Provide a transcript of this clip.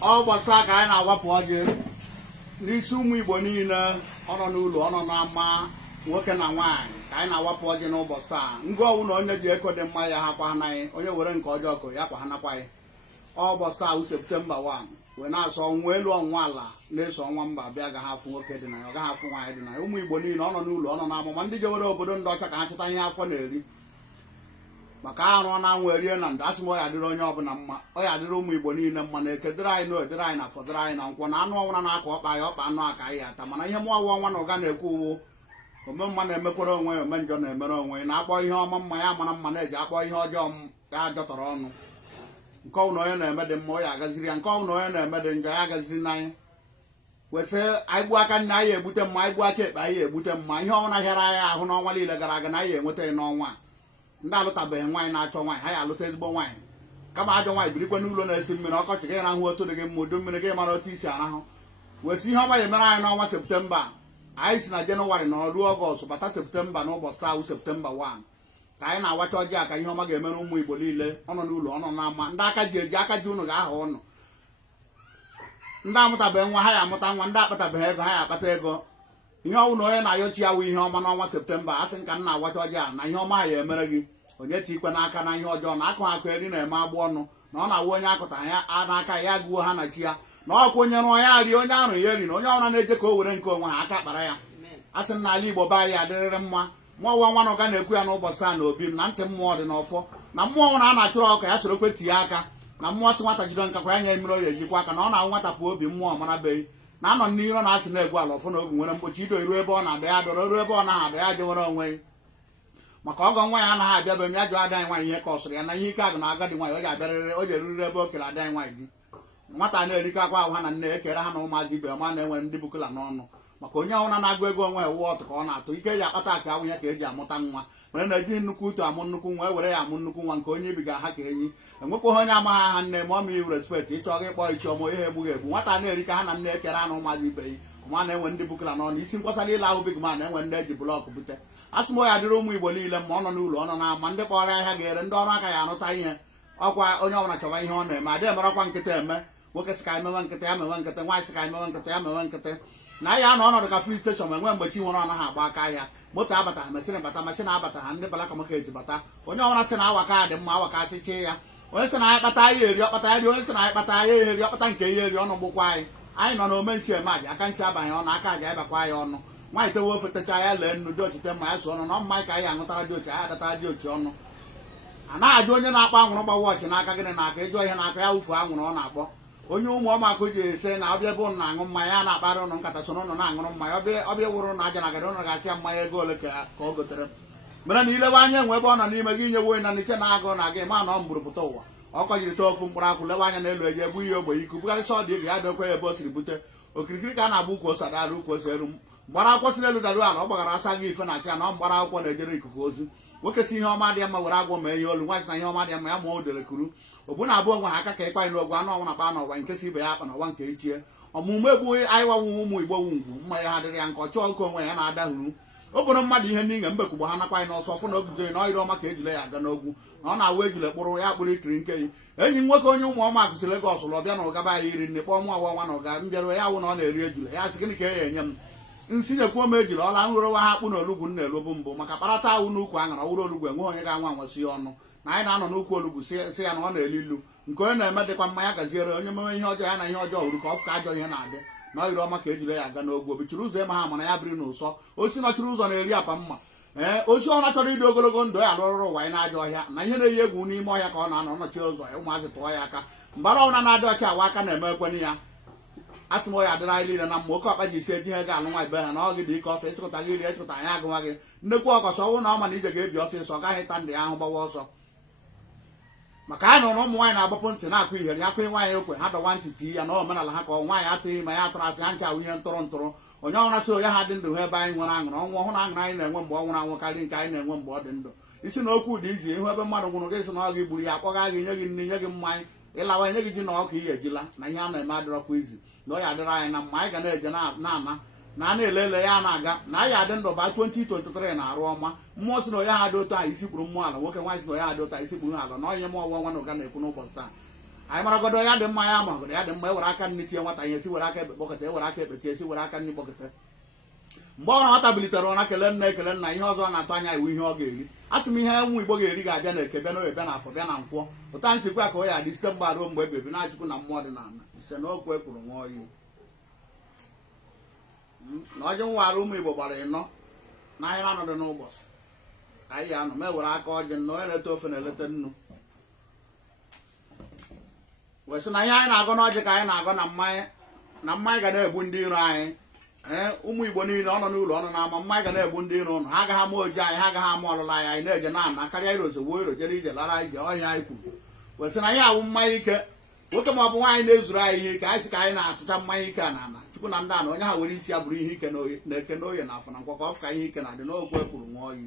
ọ gbasa ka anyị na-awapụ ọjị n'isi ụmụ Igbo niile ọ nọ n'ụlọ ọ nọ n'ama nwoke na nwaanyị ka anyị na-awapụ ọjị n'ụbọchị taa. Ngwa ọwụ na onye ji eko dị mma ya ha kwa anaghị, onye were nke ọjọọ kụrụ ya kwa ha nakwaghị. Ụbọchị taa Septemba 1 wee na-asọ ọnwa elu ọnwa ala na-eso ọnwa mba bịa gaghị afụ nwoke dị na ya, ọ gaghị afụ nwaanyị dị na ya. Ụmụ Igbo niile ọ nọ n'ụlọ ọ nọ n'amụma ndị jewere obodo ndị ọcha ka ha chọta ihe afọ na-eri maka arụ na anwụ erie na ndụ. Asị m ọ ya dịrị onye ọbụla mma, ọ ya dịrị ụmụ Igbo niile mma na eke dịrị anyị na odịrị anyị na fọdụrụ anyị na nkwọ na anụ ọnwụna na-akọ ọkpa ya ọkpa anụ aka anyị ata. Mana ihe mụ ọwụ ọnwa na ụga na-ekwu uwu ome mma na-emekwara onwe ya, ome njọ na-emere onwe ya, na-akpọ ihe ọma mma ya mara mma na-eji akpọ ihe ọjọọ ya jọtọrọ ọnụ. Nke ọnwụ na onye na-eme dị mma ọ ya agaziri ya, nke ọnwụ na onye na-eme dị njọ ya agaziri n'anya. Wesị anyị gbuo aka nne anyị egbute mma, anyị gbuo aka ekpe anyị egbute mma. Ihe ọnwụ na hịara anyị ahụ n'ọnwa niile gara aga na anyị enweta ya n'ọnwa ndị alụtabeghị nwaanyị na-achọ nwaanyị ha ya alụta ezigbo nwaanyị kama ajọ nwaanyị birikwe n'ụlọ na-esi mmiri ọkọchị gị rahụ otu dị gị mma udu mmiri gị mara otu isi arahụ. Wesị ihe ọma ya emere anyị n'ọnwa Septemba. Anyị si na Jenụwarị na ruo Ọgọst bata Septemba na ụbọchị taa Septemba 1 ka anyị na-awacha ọjị aka ihe ọma ga-emere ụmụ Igbo niile ọ nọ n'ụlọ ọ nọ n'ama. Ndị aka ji eji aka ji ụnụ ga-aha ụnụ. Ndị amụtabeghị nwa ha ya amụta nwa, ndị akpatabeghị ego ha ya akpata ego. Ihe ọnwụ na onye na-ayọchi ya wụ ihe ọma n'ọnwa Septemba. A sị nka m na-awacha ọjị a na ihe ọma ha ya emere gị, onye tikwe n'aka na ihe ọjọọ na akụ akụ eri na-eme agbụ ọnụ na ọ na-awụ onye akụta ya n'aka ya gụọ ha na chi ya na ọkwa onye rụọ ya rie, onye arụ ya eri na onye ọbụla na-eje ka o were nke onwe ha aka kpara ya. A sị m n'ala Igbo be anyị adịrịrị mma. Mụ ọwa nwa na ụga na-ekwu ya n'ụbọchị a na obi m na ntị mmụọ dị n'ọfọ na mmụọ nwụrụ a na-achụrụ ọka ya soro kwe tie aka na mmụọ sị nwata jide nkakwa ya nye mmiri o ejikwa aka na ọ na-awụ nwata pụọ obi mmụọ marabeghị na anọ n'iro na asị na-egwu ala ọfọ na obi nwere mgbochi ido iru ebe ọ na-adọ ya dọrọ ruo ebe ọ naghị adọ ya jewere onwe maka ọgọ nwa ya anaghị abịa be m ya jụọ ada anyị nwaanyị ihe ka ọ sụrụ ya na ihe ike agụ na agadi nwaanyị ọ ga-abịarịrị o jeruriri ebe o kere ada anyị nwaanyị gị. Nwata na-erikọ akwa ahụ ha na nne ekere ha na ụmụazị ibe ọma na-enwere ndị bukula n'ọnụ maka onye ọhụrụ na-agụ ego onwe ya wụọ ọtụ ka ọ na-atụ ike eji akpata aka ahụ ya ka eji amụta nwa mere na-eji nnukwu utu amụ nnukwu nwa were ya amụ nnukwu nwa nke onye ibiga ha ka enyi enwekwaghị onye amaghị aha nne ma ọ ma iwu respekt ịchọ gị kpọọ ichi ọmụ ihe egbughị egbu. Nwata na-erika ha na nne ekere ha na ụmụazị ibe ya ọma na-enwe ndị bukula n'ọnụ isi mkpọsara ile ahụ big man na-enwe ndị eji blọkụ bute. Asị m ya dịrị ụmụ Igbo niile ma ọ nọ n'ụlọ ọ nọ n'ama, ndị kpọrọ ahịa ga-ere, ndị ọrụ aka ya arụta ihe ọkwa onye ọbụla chọba ihe ọ na-eme adịghị emerakwa nkịta eme. Nwoke sị ka anyị mewe nkịta ya mewe nkịta, nwaanyị sị ka anyị mewe nkịta ya mewe nkịta na ya na ọnọdụ ka free station enwe mgbe chi nwere ọ naghị agba aka ahịa moto abataha mesịrị bata mesịrị abata ha ndị balaka maka eji bata. Onye ọbụla sị na awaka ya dị mma awaka asịchi ya, onye sị na anyị kpata anyị eri ọkpata ya ri, onye sị na anyị kpata anyị eri ọkpata nke ihe eri ọnụ gbụkwa anyị. Anyị nọ na omensi eme aja aka nsi abaghị ọnụ aka aja ịbakwa ya ọnụ. Nwaanyị tewe ofe techa ya lee nnu dị ochite mma ya so ọnụ na ọmma ka anyị aṅụtara dị ochi anyị adatara dị ochi ọnụ. A naghị ajụ onye na-akpọ anwụrụ gba wọchị n'aka gịnị n'aka ịjụọ ihe n'aka ya wufu anwụrụ ọ na-akpọ. Onye ụmụ ọmakụ ji ese na ọbịa ebe ụnụ na-aṅụ mmanya ya na-akparị ụnụ nkata so ụnụ na-aṅụrụ mmanya ọbịa wụrụ na aja na agadi ụnụ ga-asị ya mmanya ego ole ka o gotere mere na ilewe anya enwe ebe ọ nọ n'ime gị inye woyi na n'iche na-agụ na gị ma na ọ mgburupụta ụwa ọkọ jiri tee ofu mkpụrụ akwụ lewe anya n'elu eji egbu ihe ogbe iku bụgarịsị ọ dị ego ya dokwe ya ebe o siri bute okirikiri ka a na-agba ukwu ose adara ukwu ose eru mgbara akwụkwọ si n'elu daru ala ọ gbagara asa gị ife na-achị ya na ọ mgbara akwụkwọ na-ejere ikuku ozi. Nwoke si ihe ọma dị mma were agwọ mee ihe olu, nwaanyị si na ihe ọma dị mma ya ma o dere kuru ogbu na abụọ nwe ha aka ka ịkpanye n'ogwu anụ ọnwụ na akpa n'ọgwa nke si ibe ya akpa n'ọwa nke ichie ọmụmụ egbu anyị wawu ụmụ Igbo wu ngwu mma ya ha dịrị ya nke ọchọọ oke onwe ya na-adahuru o boro mmadụ ihe n'inge mbekwugbo ha nakwa anyị n'ọsọ fụ na oguzoyi na ọyịrị ọma ka ejule ya aga n'ogwu na ọ na-awụ ejule kpụrụ ya kpụrụ ikiri nke yi. Enyi nwoke onye ụmụ ọma akụsi Legọs lụ ọbịa na ụgaba anyị iri nne kpọọ nwa awa nwa na ụga mbịaruo ya wụ na ọ na-eri ejule ya sị gịnị ka e ya enye m nsị nyekwuo m ejule ọla nrụrụwa ha akpụ na olugwu m na-elobu mbụ maka kparata awụ n'ukwu aṅara ọwụrụ olugwu enweghị onye ga-anwa anwasị ya ọnụ na anyị na-anọ n'ukwu olugwu sị ya na ọ na-eli ilu nke onye na-eme dịkwa mma ya gaziere onye mewe ihe ọjọọ ya na ihe ọjọọ wuru ka ọ fụka ajọ ihe na-adị na ọyịrị ọma ka ejire ya aga n'ogwu obichiri ụzọ ịma ha mana ya biri n'ụsọ osi nọchiri ụzọ na-eri apa mma osi ọna chọrọ ịdị ogologo ndụ ya alụrụrụ ụwa anyị na-ajọ ọhịa na ihe na-eyi egwu n'ime ọhịa ka ọ na-anọ nọchi ụzọ ụmụazị tụọ ya aka mbara ọbụla na-adị ọcha awa aka na-eme ekwenye ya. Asị m ya adịrị anyị niile na mma oke ọkpa ji isi eji ihe ga-alụ nwa ibe ha na ọ gị dị ike ọsọ ịchụkọta gị iri echụkọta anyị agụwa gị nnekwu ọkọsọ ọnwụ na ọma na ije ga-ebi ọsịsọ ọ gaghị ta ndị ahụ gbawa ọsọ maka anyị nụrụ ụmụ nwaanyị na-agbapụ ntị na-akụ ihere ya kụghị nwaanyị okwe ha dọwa ntị tii ya na omenala ha ka ọ nwaanyị atụghị ma ya atụrụ asị ha ncha ahụ ihe ntụrụ ntụrụ onye ọhụrụ sị onye ha dị ndụ ha ebe anyị nwere aṅụrụ ọnwụ ọhụrụ aṅụrụ anyị na-enwe mgbe ọ nwụrụ anwụ karịa nke anyị na-enwe mgbe ọ dị ndụ. Isi na okwu dị izi ihu ebe mmadụ nwụrụ gị sị na ọ gị gburu ya akpọga gị nye gị nri nye gị mmanya ịlawa nye gị ji na ọkụ ihe ejila na ihe a na-eme adịrọkwa izi na ọ ya adịrị anyị na mma anyị ga na-eje na-ana na na-elele ya na-aga na anyị adị ndụ ba 2023 na-arụ ọma mmụọ si na onye ha dị otu ahụ isi kpuru mmụọ ala nwoke nwaanyị si na onye ha dị otu ahụ isi kpuru ala na onye m ọwa nwa na ụga na-ekwu n'ụbọchị taa anyị maragodo ya dị mma ya magodo ya dị mma ewere aka nri tie nwata ihe si were aka ekpe kpọkọta ewere aka ekpe tie si were aka nri kpọkọta mgbe ọ nwata bilitere ụra kele nna ihe ọzọ na-atụ anya iwu ihe ọ ga-eri a sị m ihe Umuigbo ga-eri ga-abịa na eke bịa na oye bịa na afọ bịa na nkwọ ụta nsikwa ka o ya dị site mgbe ruo mgbe ebebi na-achụkwu na mmụọ dị n'ala ise na okwu ekwuru nwa oyi na ọjị nwara Umuigbo gbara ịnọ na anyị na-anọdụ n'ụbọchị anyị ya anọ ma ewere aka ọjị na onye na-ete ofe na-eleta nnu wee sị na ihe anyị na-agọ n'ọjị ka anyị na-agọ na mmanya ga na-egbu ndị iro anyị Umuigbo niile ọ nọ n'ụlọ ọnụ na-ama mmanya ga na-egbu ndị iro ụnụ ha agaghị ama oji anyị ha agaghị ama ọlụla anyị anyị na-eje na ana karịa iro ozugbo iro jere ije lara ije ọhịa anyị kwuru wee sị na ihe awụ mmanya ike nwoke ma ọ bụ nwaanyị na-ezuru anyị ihe ike anyị sị ka anyị na-atụcha mmanya ike a na ana chukwu na ndị ana onye ha were isi ya bụrụ ihe ike na eke na oye na afọ na nkwakọ ọfụ ka ihe ike na-adị n'okwu ekwuru nwa oyi